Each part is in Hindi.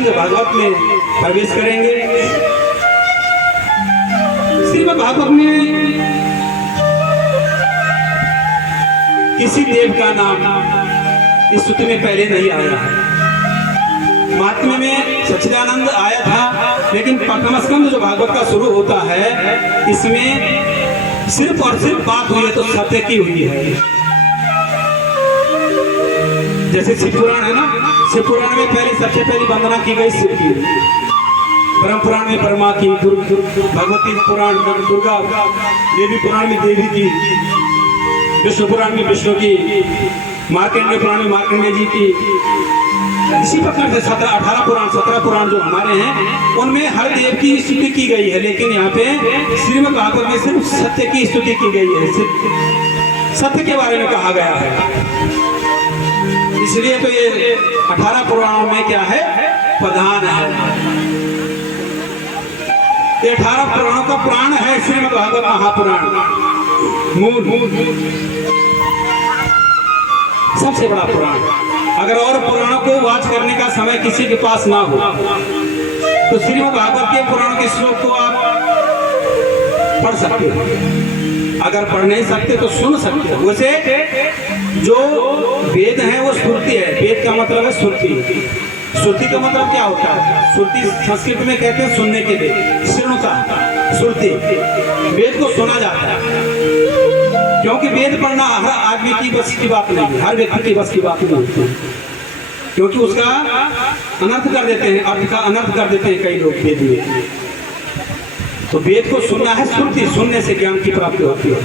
स्कंद भागवत में प्रवेश करेंगे। श्रीमद् भागवत में किसी देव का नाम इस स्तुति में पहले नहीं आया है। महात्म्य में सच्चिदानंद आया था, लेकिन प्रथम स्कंद जो भागवत का शुरू होता है इसमें सिर्फ और सिर्फ बात हुई है तो सत्य की हुई है। जैसे शिव पुराण है ना, शिव पुराण में पहले सबसे पहली वंदना की गई शिव की, ब्रह्म पुराण में ब्रह्मा की, भगवती पुराण में दुर्गा, देवी पुराण में देवी की, विष्णु पुराण में विष्णु की, मार्कंडेय पुराण में मार्कंडेय जी की। इसी प्रकार से 17 पुराण जो हमारे हैं उनमें हर देव की स्तुति की गई है, लेकिन यहाँ पे श्रीमद् भागवत में सिर्फ सत्य की स्तुति की गई है, सिर्फ सत्य के बारे में कहा गया है। इसलिए तो ये 18 पुराणों में क्या है, प्रधान है। ये 18 पुराणों का पुराण है श्रीमद् भागवत महापुराण, मूल सबसे बड़ा पुराण। अगर और पुराणों को वाच करने का समय किसी के पास ना हो तो श्रीमद् भागवत के पुराण के श्लोक को आप पढ़ सकते हो। अगर पढ़ नहीं सकते तो सुन सकते हो। वैसे जो वेद है वो श्रुति है। वेद का मतलब है श्रुति। श्रुति का मतलब क्या होता है? श्रुति संस्कृत में कहते हैं सुनने के लिए, श्रृणुता, श्रुति। वेद को सुना जाता है, क्योंकि वेद पढ़ना हर आदमी की बस की बात नहीं है, हर व्यक्ति की बस की बात नहीं होती, क्योंकि उसका अनर्थ कर देते हैं, अर्थ का अनर्थ कर देते हैं कई लोग वेद में। तो वेद को सुनना है, श्रुति सुनने से ज्ञान की प्राप्ति होती है।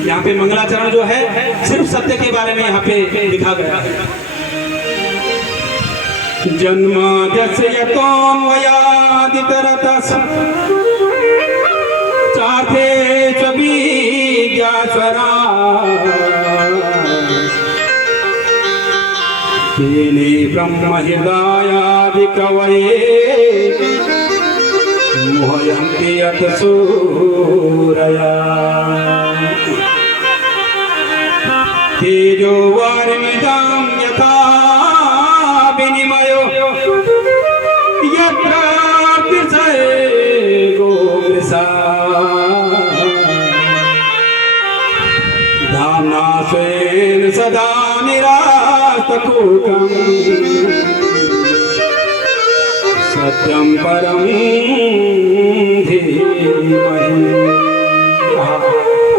यहाँ पे मंगलाचरण जो है सिर्फ सत्य के बारे में यहाँ पे लिखा गया है। जन्माद्यस्य यतोऽन्वयादितरतः चार्थे बीजाक्षरा तेने ब्रह्म हृदयादि कवये मोहयन्ति यत् सूरया तेजो वारिमिदं यथा विनिमयो यत्र गो मृषा धाम्ना स्वेन सदा निरास्तकूटं सत्यं परं धीमहि।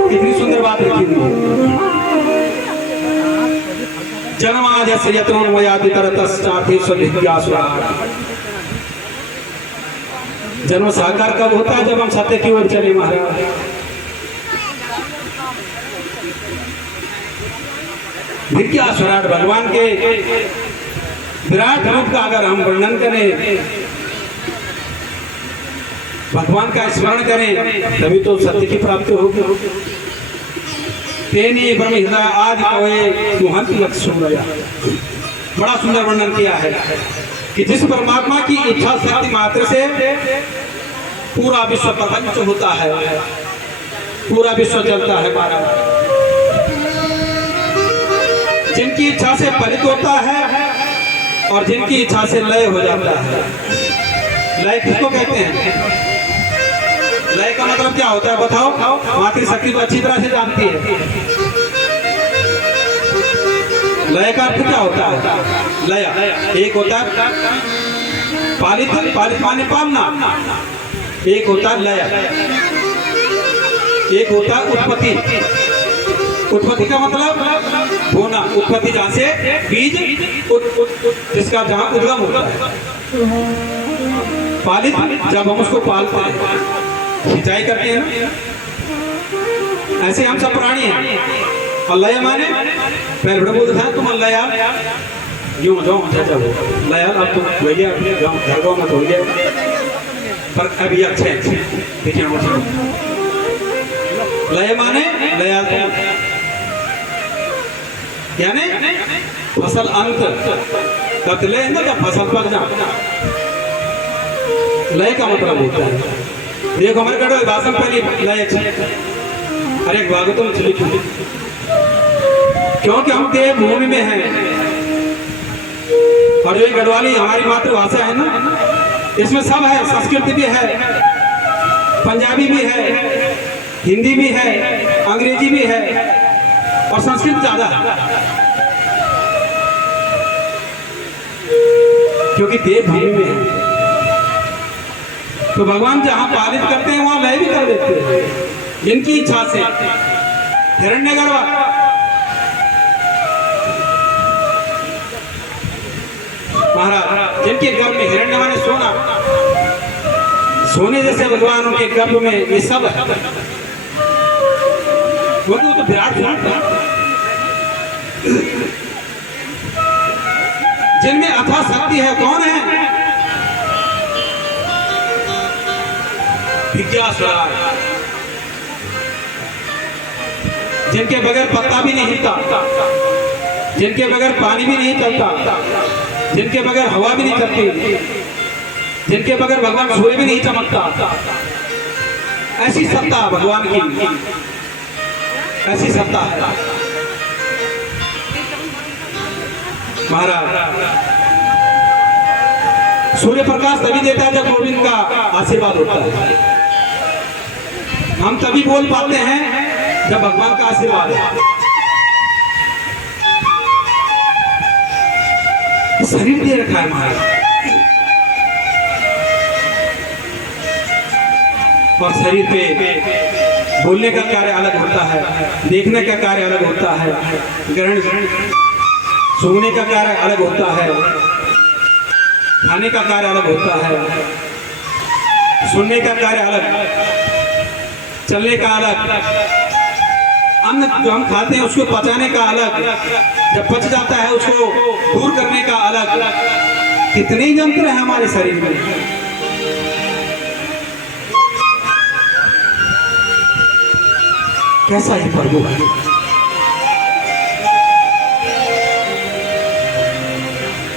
कितनी सुंदर बात लिखी हुई है। जन्माद्यस्य यतोऽन्वयादितरतश्चार्थेषु जिज्ञासुराः। जन्म साकार कब होता है? जब हम सत्य की ओर चले महाराज। जिज्ञासुराट भगवान के विराट रूप का अगर हम वर्णन करें, भगवान का स्मरण करें, तभी तो सत्य की प्राप्ति होगी। तेने ब्रह्म हृदय आदि कवये मोहन्ति यत् सूरया। बड़ा सुंदर वर्णन किया है कि जिस परमात्मा की इच्छा शक्ति मात्र से पूरा विश्व प्रपंच होता है, पूरा विश्व चलता है। जिनकी इच्छा से परित होता है और जिनकी इच्छा से लय हो जाता है। लय किसको कहते हैं? लय का मतलब क्या होता है बताओ? मातृशक्ति को अच्छी तरह से जानती है। लय का अर्थ क्या होता है? लय एक होता है पालित, पालित माने पालना, एक होता है लय, एक होता है उत्पत्ति। उत्पत्ति का मतलब होना, उत्पत्ति जहाँ से बीज जिसका जहाँ उद्गम होता है। पालित जब हम उसको पालते हैं, सिंचाई करते हैं ना, ऐसे हम सब प्राणी हैं। और लय माने पहले बड़ा बोलता था तुम लयाल यूं जाओ लयाल, अब तुम हो गया घर गाँव मत हो गया, पर अभी अच्छे देखिए। लय माने लयाल यानी फसल अंत तब लय ना, जब फसल पक जा। लय का मतलब होता है, देखो हमारे गढ़ भाषण पर लय अरे भागवतम चली चुकी, क्योंकि हम देव भूमि में हैं। और जो गढ़वाली हमारी मातृभाषा है ना, इसमें सब है, संस्कृत भी है, पंजाबी भी है, हिंदी भी है, अंग्रेजी भी है और संस्कृत ज्यादा है, क्योंकि देवभूमि में है। तो भगवान जहां पालित करते हैं वहां लय भी कर देते हैं जिनकी इच्छा से। हिरण्यगर्भ महाराज, जिनके गर्भ में हिरण्य माने सोना, सोने जैसे भगवान उनके गर्भ में ये सब है, वो तो विराट था जिनमें अथाह शक्ति है। कौन है? विज्ञासुराय, जिनके बगैर पत्ता भी नहीं हिलता, जिनके बगैर पानी भी नहीं चलता, जिनके बगैर हवा भी नहीं चलती, जिनके बगैर भगवान सूर्य भी नहीं चमकता। ऐसी सत्ता भगवान की, ऐसी सत्ता है महाराज। सूर्य प्रकाश तभी देता है जब गोविंद का आशीर्वाद होता है। हम तभी बोल पाते हैं जब भगवान का आशीर्वाद है। शरीर दे रखा है महाराज, और शरीर पे बोलने का कार्य अलग होता है, देखने का कार्य अलग होता है, ग्रहण सूंघने का कार्य अलग होता है, खाने का कार्य अलग होता है, सुनने का कार्य अलग, चलने का अलग, अन्न जो हम खाते हैं उसको पचाने का अलग, जब पच जाता है उसको दूर करने का अलग। कितने यंत्र हैं हमारे शरीर में। कैसा ही प्रभु है।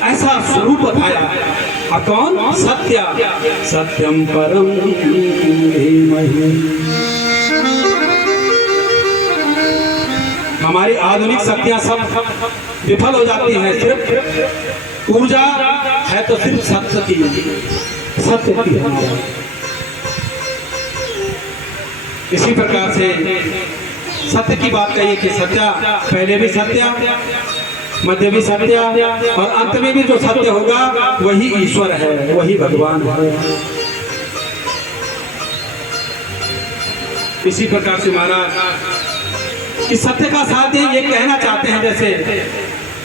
ऐसा स्वरूप बताया। और कौन? सत्य, सत्यम परम धीमहि। हमारी आधुनिक शक्तियां सब विफल हो जाती हैं। सिर्फ ऊर्जा है तो सिर्फ सत्य की, सत्य की है। इसी प्रकार से सत्य की बात कहिए कि सत्य, पहले भी सत्य, मध्य भी सत्य और अंत में भी जो सत्य होगा वही ईश्वर है, वही भगवान है। इसी प्रकार से महाराज कि सत्य का साथ ये कहना चाहते हैं, जैसे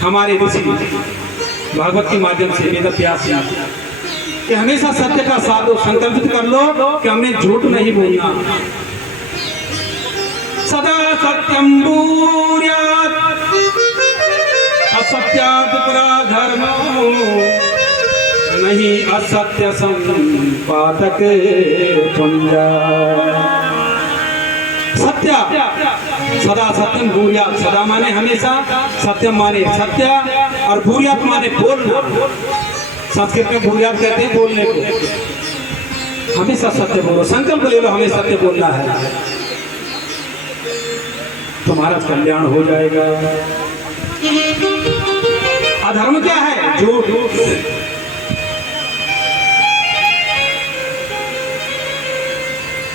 हमारे ऋषि भागवत के माध्यम से वेद व्यास जी कि हमेशा सत्य का साथ दो, संकल्पित कर लो कि हमने झूठ नहीं बोलना। सदा सत्यम ब्रूयात् असत्यात् पराधर्मो नहीं असत्य संपादक पुण्य। सत्य, सदा सत्यम ब्रूयात्, सदा माने हमेशा, सत्यम माने सत्य और ब्रूयात् माने बोलना। संस्कृत में ब्रूयात् कहते हैं बोलने को। हमेशा सत्य बोलो, संकल्प ले लो हमें सत्य बोलना है, तुम्हारा कल्याण हो जाएगा। अधर्म क्या है? झूठ।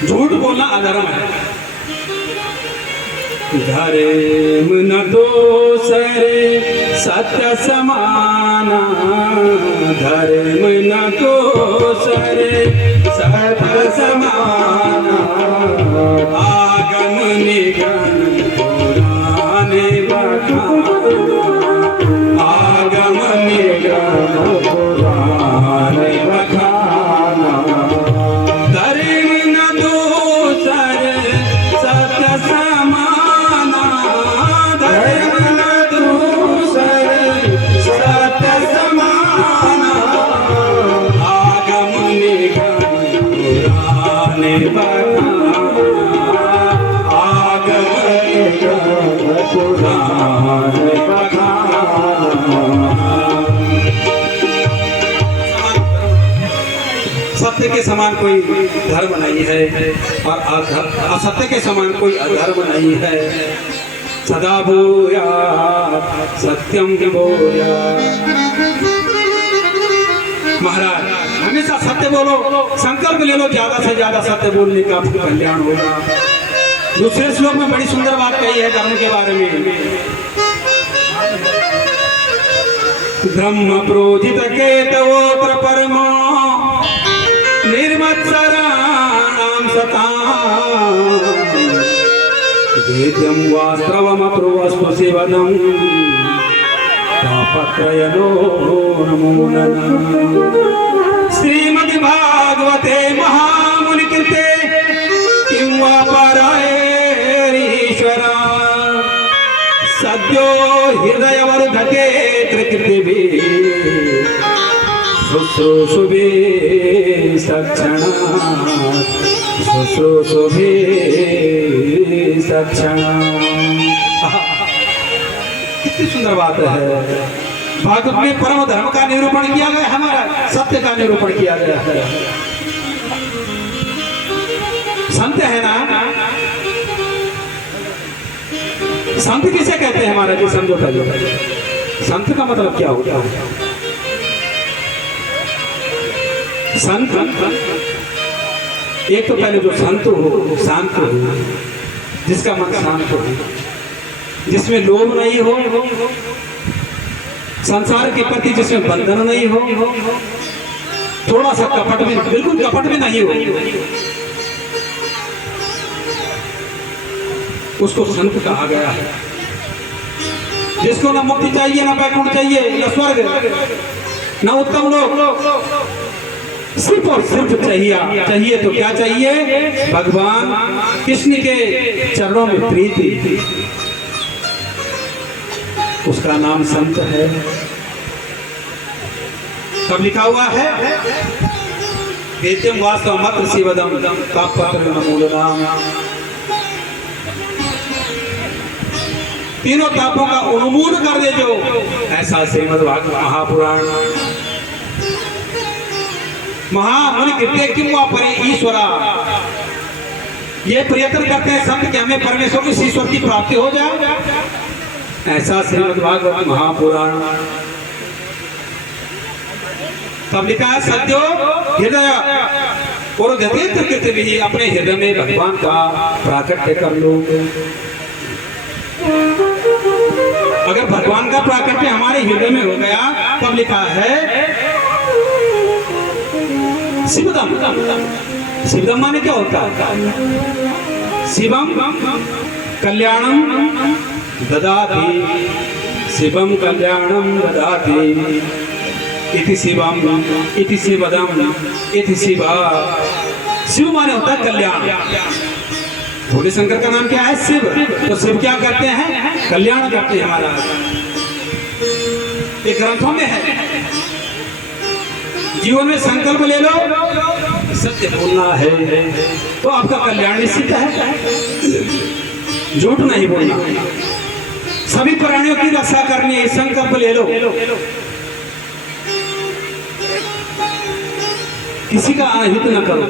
झूठ बोलना अधर्म है। धर्म न दोसरे सत्य समाना, धर्म न दोसरे सत्य समाना। आगम निगम पुराने बखाना, आगम निगम पुराने बखाना। धर्म न दूसरे सत्य समाना, धर्म न दूसरे सत्य समाना। आगम निगम पुराने बखाना, सत्य के समान कोई धर्म नहीं है और असत्य के समान कोई अधर्म नहीं है। सदा भूयात् सत्यम भूयात्। महाराज हमेशा सत्य बोलो, संकल्प ले लो ज्यादा से ज्यादा सत्य बोलने का, आपको कल्याण होगा। दूसरे श्लोक में बड़ी सुंदर बात कही है धर्म के बारे में। ब्रह्म प्रोजित केतवोत्र परमो निर्मत्सराणां सतां वेद्यं वास्त्रवमप्रुवस्तु शिवदं तापत्रयनो नमो नमः। श्रीमद्भागवते महामुनिकृते किं वा परायरीश्वरा सद्यो हृदयवर्धके त्रिकृतिभिः शुश्रूषुभिः सक्षणात् शुश्रूषुभिः सक्षणात्। कितनी सुंदर बात है। भागवत में परम धर्म का निरूपण किया गया, हमारा सत्य का निरूपण किया गया है। संत है ना, संत किसे कहते हैं हमारा जी, समझो पहले संत का मतलब क्या होता है। संत एक तो पहले जो संत हो, शांत हो, जिसका मन शांत हो, जिसमें लोभ नहीं हो, संसार के प्रति जिसमें बंधन नहीं हो, थोड़ा सा कपट भी, बिल्कुल कपट भी नहीं हो, उसको संत कहा गया है। जिसको ना मुक्ति चाहिए, ना वैकुंठ चाहिए, ना स्वर्ग, ना उत्तम लोक, सिर्फ और सिर्फ चाहिए तो क्या चाहिए, भगवान कृष्ण के चरणों में प्रीति, उसका नाम संत है। तब लिखा हुआ है वेद्यं वास्तवमत्र शिवदं तापत्रयं नमो नमः। तीनों तापों का उन्मूलन कर दे जो, ऐसा श्रीमद्भागवत महापुराण। महामुनि कृत्य किं वा परे ईश्वरा, ये प्रयत्न करते हैं संत कि हमें परमेश्वर की ईश्वर की प्राप्ति हो जाए, ऐसा श्रीमद्भागवत महापुराण। तब लिखा है सद्यो हृदय और कृत्य भी, अपने हृदय में भगवान का प्राकट्य कर लो। अगर भगवान का प्राकट्य हमारे हृदय में हो गया, तब लिखा है शिवदम। शिवदम माने क्या होता है, शिवम कल्याणम ददाति, शिवम कल्याणम ददाति, इति शिवम इति शिवदम इति शिवा। शिव माने होता है कल्याण। भोले शंकर का नाम क्या है, शिव। तो शिव क्या करते हैं, कल्याण करते हैं महाराज। ये ग्रंथों में है। जीवन में संकल्प ले लो, सत्य बोलना है तो आपका कल्याण निश्चित है। झूठ नहीं बोलना, सभी प्राणियों की रक्षा करनी है, संकल्प ले लो। किसी का अहित न करो।